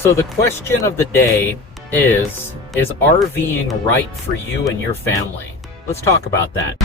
So the question of the day is RVing right for you and your family? Let's talk about that.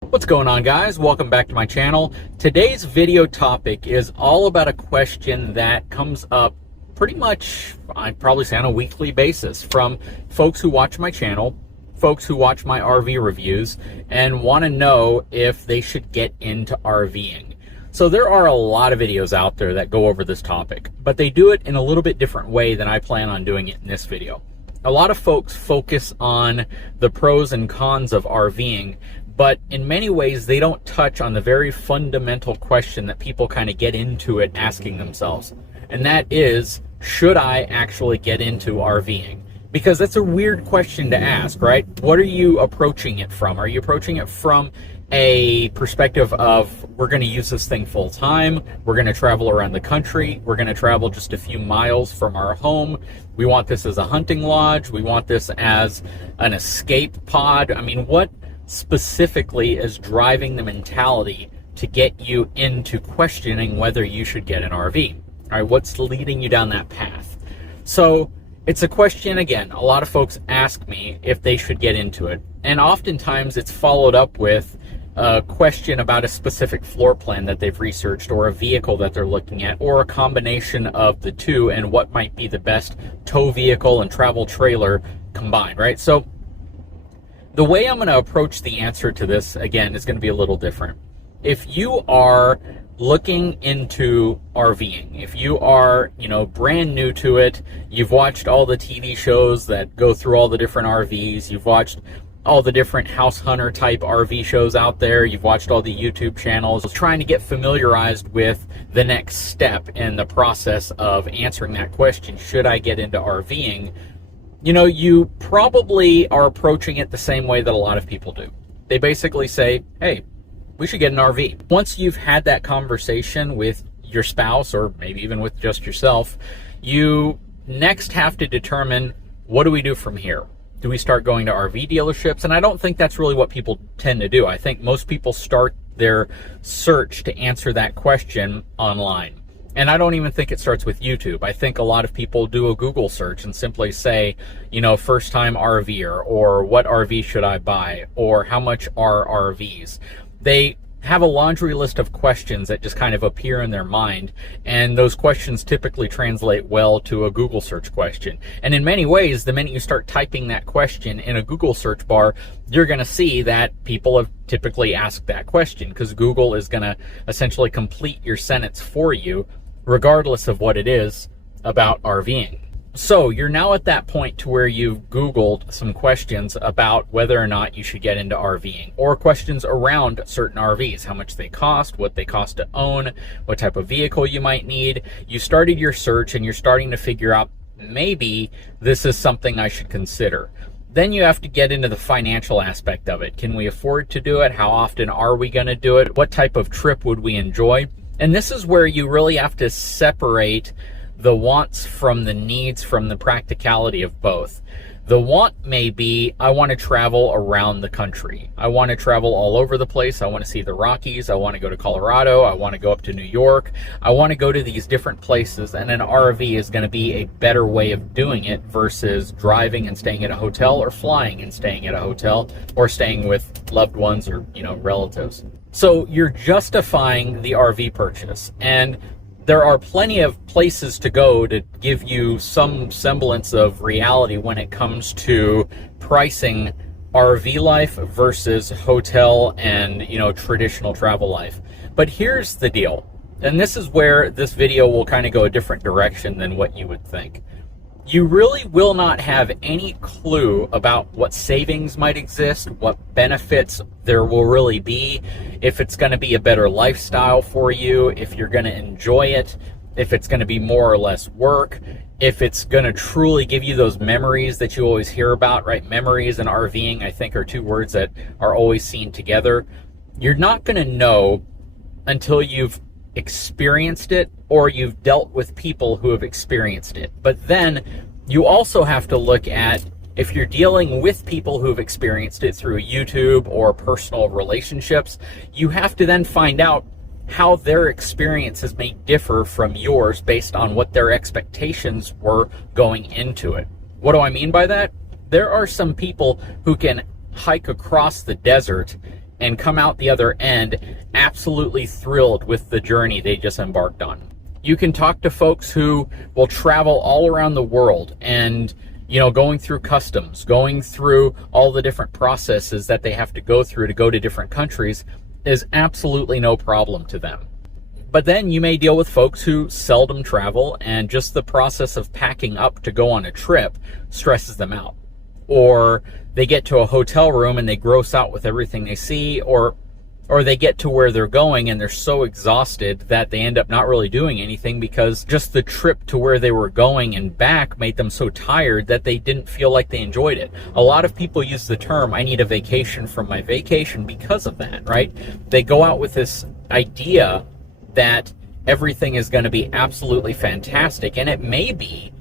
What's going on, guys? Welcome back to my channel. Today's video topic is all about a question that comes up pretty much, I'd probably say, on a weekly basis from folks who watch my channel, folks who watch my RV reviews, and want to know if they should get into RVing. So there are a lot of videos out there that go over this topic, but they do it in a little bit different way than I plan on doing it in this video. A lot of folks focus on the pros and cons of RVing, but in many ways they don't touch on the very fundamental question that people kind of get into it asking themselves. And that is, should I actually get into RVing? Because that's a weird question to ask, right? What are you approaching it from? Are you approaching it from a perspective of, we're going to use this thing full time, we're going to travel around the country, we're going to travel just a few miles from our home, we want this as a hunting lodge, we want this as an escape pod? I mean, what specifically is driving the mentality to get you into questioning whether you should get an RV? All right, what's leading you down that path? So it's a question, again, a lot of folks ask me if they should get into it, and oftentimes it's followed up with a question about a specific floor plan that they've researched, or a vehicle that they're looking at, or a combination of the two, and what might be the best tow vehicle and travel trailer combined, right? So the way I'm going to approach the answer to this, again, is going to be a little different. If you are looking into RVing, if you are, brand new to it, you've watched all the TV shows that go through all the different RVs, you've watched all the different house hunter type RV shows out there, you've watched all the YouTube channels, trying to get familiarized with the next step in the process of answering that question, should I get into RVing? You probably are approaching it the same way that a lot of people do. They basically say, hey, we should get an RV. Once you've had that conversation with your spouse, or maybe even with just yourself, you next have to determine, what do we do from here? Do we start going to RV dealerships? And I don't think that's really what people tend to do. I think most people start their search to answer that question online. And I don't even think it starts with YouTube. I think a lot of people do a Google search and simply say, first time RVer, or what RV should I buy, or how much are RVs? They have a laundry list of questions that just kind of appear in their mind, and those questions typically translate well to a Google search question. And in many ways, the minute you start typing that question in a Google search bar, you're going to see that people have typically asked that question, because Google is going to essentially complete your sentence for you, regardless of what it is about RVing. So you're now at that point to where you've Googled some questions about whether or not you should get into RVing, or questions around certain RVs, how much they cost, what they cost to own, what type of vehicle you might need. You started your search and you're starting to figure out, maybe this is something I should consider. Then you have to get into the financial aspect of it. Can we afford to do it? How often are we going to do it? What type of trip would we enjoy? And this is where you really have to separate the wants from the needs, from the practicality of both. The want may be, I want to travel around the country. I want to travel all over the place. I want to see the Rockies. I want to go to Colorado. I want to go up to New York. I want to go to these different places, and an RV is going to be a better way of doing it versus driving and staying at a hotel, or flying and staying at a hotel, or staying with loved ones or, relatives. So you're justifying the RV purchase, and there are plenty of places to go to give you some semblance of reality when it comes to pricing RV life versus hotel and, traditional travel life. But here's the deal, and this is where this video will kind of go a different direction than what you would think. You really will not have any clue about what savings might exist, what benefits there will really be, if it's going to be a better lifestyle for you, if you're going to enjoy it, if it's going to be more or less work, if it's going to truly give you those memories that you always hear about, right? Memories and RVing, I think, are two words that are always seen together. You're not going to know until you've experienced it, or you've dealt with people who have experienced it. But then you also have to look at If you're dealing with people who've experienced it through YouTube or personal relationships, you have to then find out how their experiences may differ from yours based on what their expectations were going into it. What do I mean by that? There are some people who can hike across the desert and come out the other end absolutely thrilled with the journey they just embarked on. You can talk to folks who will travel all around the world and, going through customs, going through all the different processes that they have to go through to go to different countries is absolutely no problem to them. But then you may deal with folks who seldom travel, and just the process of packing up to go on a trip stresses them out. Or they get to a hotel room and they gross out with everything they see, or they get to where they're going and they're so exhausted that they end up not really doing anything because just the trip to where they were going and back made them so tired that they didn't feel like they enjoyed it. A lot of people use the term, I need a vacation from my vacation, because of that, right? They go out with this idea that everything is going to be absolutely fantastic, and it may be,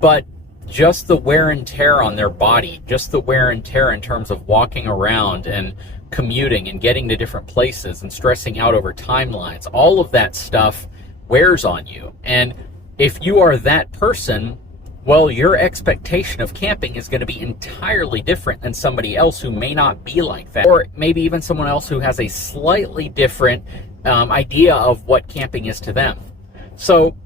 but just the wear and tear on their body, just the wear and tear in terms of walking around and commuting and getting to different places and stressing out over timelines, all of that stuff wears on you. And if you are that person, well, your expectation of camping is going to be entirely different than somebody else who may not be like that, or maybe even someone else who has a slightly different idea of what camping is to them. So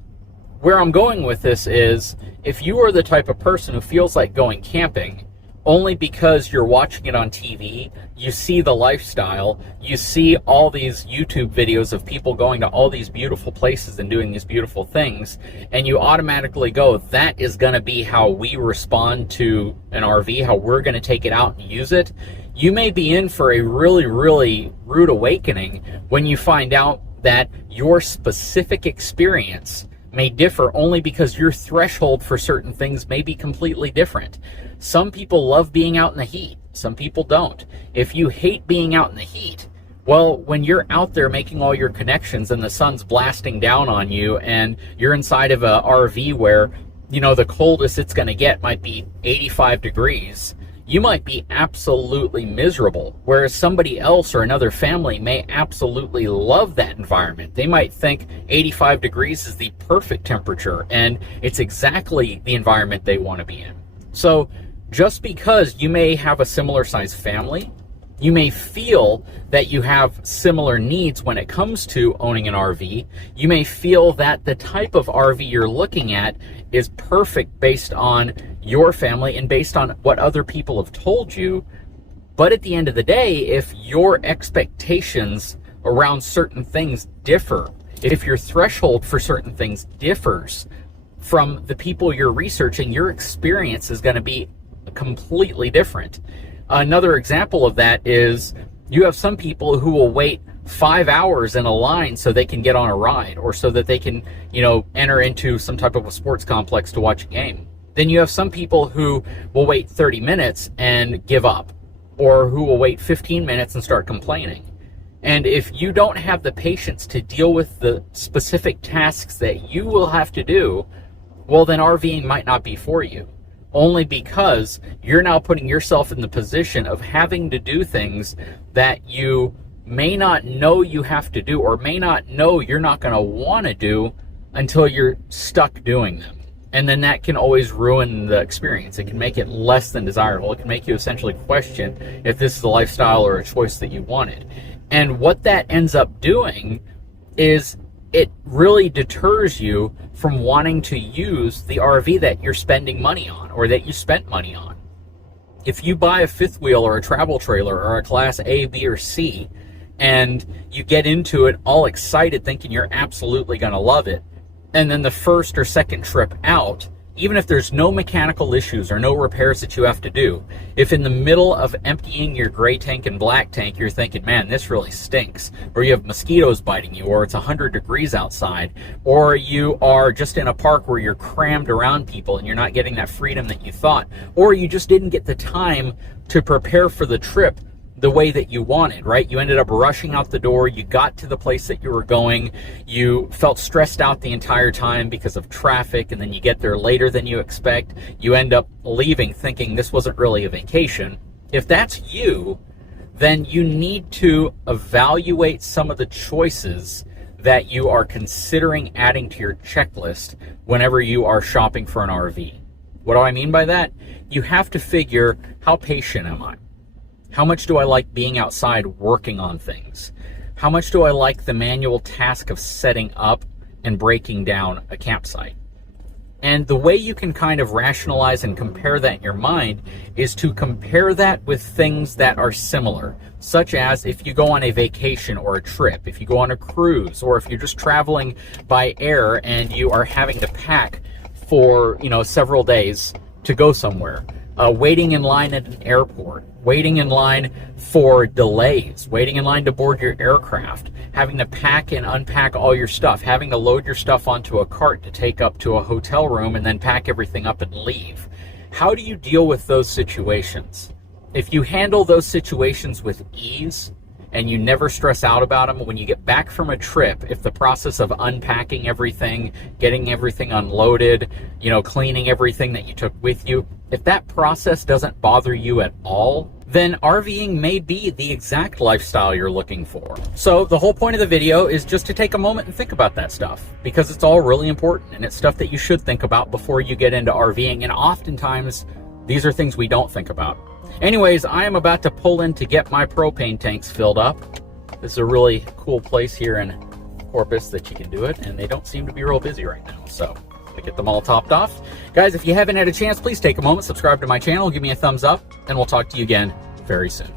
where I'm going with this is, if you are the type of person who feels like going camping only because you're watching it on TV, you see the lifestyle, you see all these YouTube videos of people going to all these beautiful places and doing these beautiful things, and you automatically go, that is going to be how we respond to an RV, how we're going to take it out and use it, you may be in for a really, really rude awakening when you find out that your specific experience may differ only because your threshold for certain things may be completely different. Some people love being out in the heat. Some people don't. If you hate being out in the heat, well, when you're out there making all your connections and the sun's blasting down on you and you're inside of a RV where, the coldest it's going to get might be 85 degrees, you might be absolutely miserable, whereas somebody else or another family may absolutely love that environment. They might think 85 degrees is the perfect temperature, and it's exactly the environment they want to be in. So just because you may have a similar size family, you may feel that you have similar needs when it comes to owning an RV. You may feel that the type of RV you're looking at is perfect based on your family and based on what other people have told you. But at the end of the day, if your expectations around certain things differ, if your threshold for certain things differs from the people you're researching, your experience is going to be completely different. Another example of that is you have some people who will wait 5 hours in a line so they can get on a ride, or so that they can, enter into some type of a sports complex to watch a game. Then you have some people who will wait 30 minutes and give up, or who will wait 15 minutes and start complaining. And if you don't have the patience to deal with the specific tasks that you will have to do, well, then RVing might not be for you. Only because you're now putting yourself in the position of having to do things that you may not know you have to do, or may not know you're not going to want to do until you're stuck doing them. And then that can always ruin the experience. It can make it less than desirable. It can make you essentially question if this is a lifestyle or a choice that you wanted. And what that ends up doing is it really deters you from wanting to use the RV that you're spending money on, or that you spent money on. If you buy a fifth wheel or a travel trailer or a class A, B, or C, and you get into it all excited thinking you're absolutely going to love it, and then the first or second trip out, even if there's no mechanical issues or no repairs that you have to do, if in the middle of emptying your gray tank and black tank you're thinking, man, this really stinks, or you have mosquitoes biting you, or it's 100 degrees outside, or you are just in a park where you're crammed around people and you're not getting that freedom that you thought, or you just didn't get the time to prepare for the trip the way that you wanted, right? You ended up rushing out the door, you got to the place that you were going, you felt stressed out the entire time because of traffic, and then you get there later than you expect. You end up leaving thinking this wasn't really a vacation. If that's you, then you need to evaluate some of the choices that you are considering adding to your checklist whenever you are shopping for an RV. What do I mean by that? You have to figure, how patient am I? How much do I like being outside working on things? How much do I like the manual task of setting up and breaking down a campsite? And the way you can kind of rationalize and compare that in your mind is to compare that with things that are similar, such as if you go on a vacation or a trip, if you go on a cruise, or if you're just traveling by air and you are having to pack for, several days to go somewhere. Waiting in line at an airport, waiting in line for delays, waiting in line to board your aircraft, having to pack and unpack all your stuff, having to load your stuff onto a cart to take up to a hotel room and then pack everything up and leave. How do you deal with those situations? If you handle those situations with ease and you never stress out about them, when you get back from a trip, if the process of unpacking everything, getting everything unloaded, cleaning everything that you took with you, if that process doesn't bother you at all, then RVing may be the exact lifestyle you're looking for. So the whole point of the video is just to take a moment and think about that stuff, because it's all really important and it's stuff that you should think about before you get into RVing. And oftentimes these are things we don't think about. Anyways, I am about to pull in to get my propane tanks filled up. This is a really cool place here in Corpus that you can do it, and they don't seem to be real busy right now. So to get them all topped off. Guys, if you haven't had a chance, please take a moment, subscribe to my channel, give me a thumbs up, and we'll talk to you again very soon.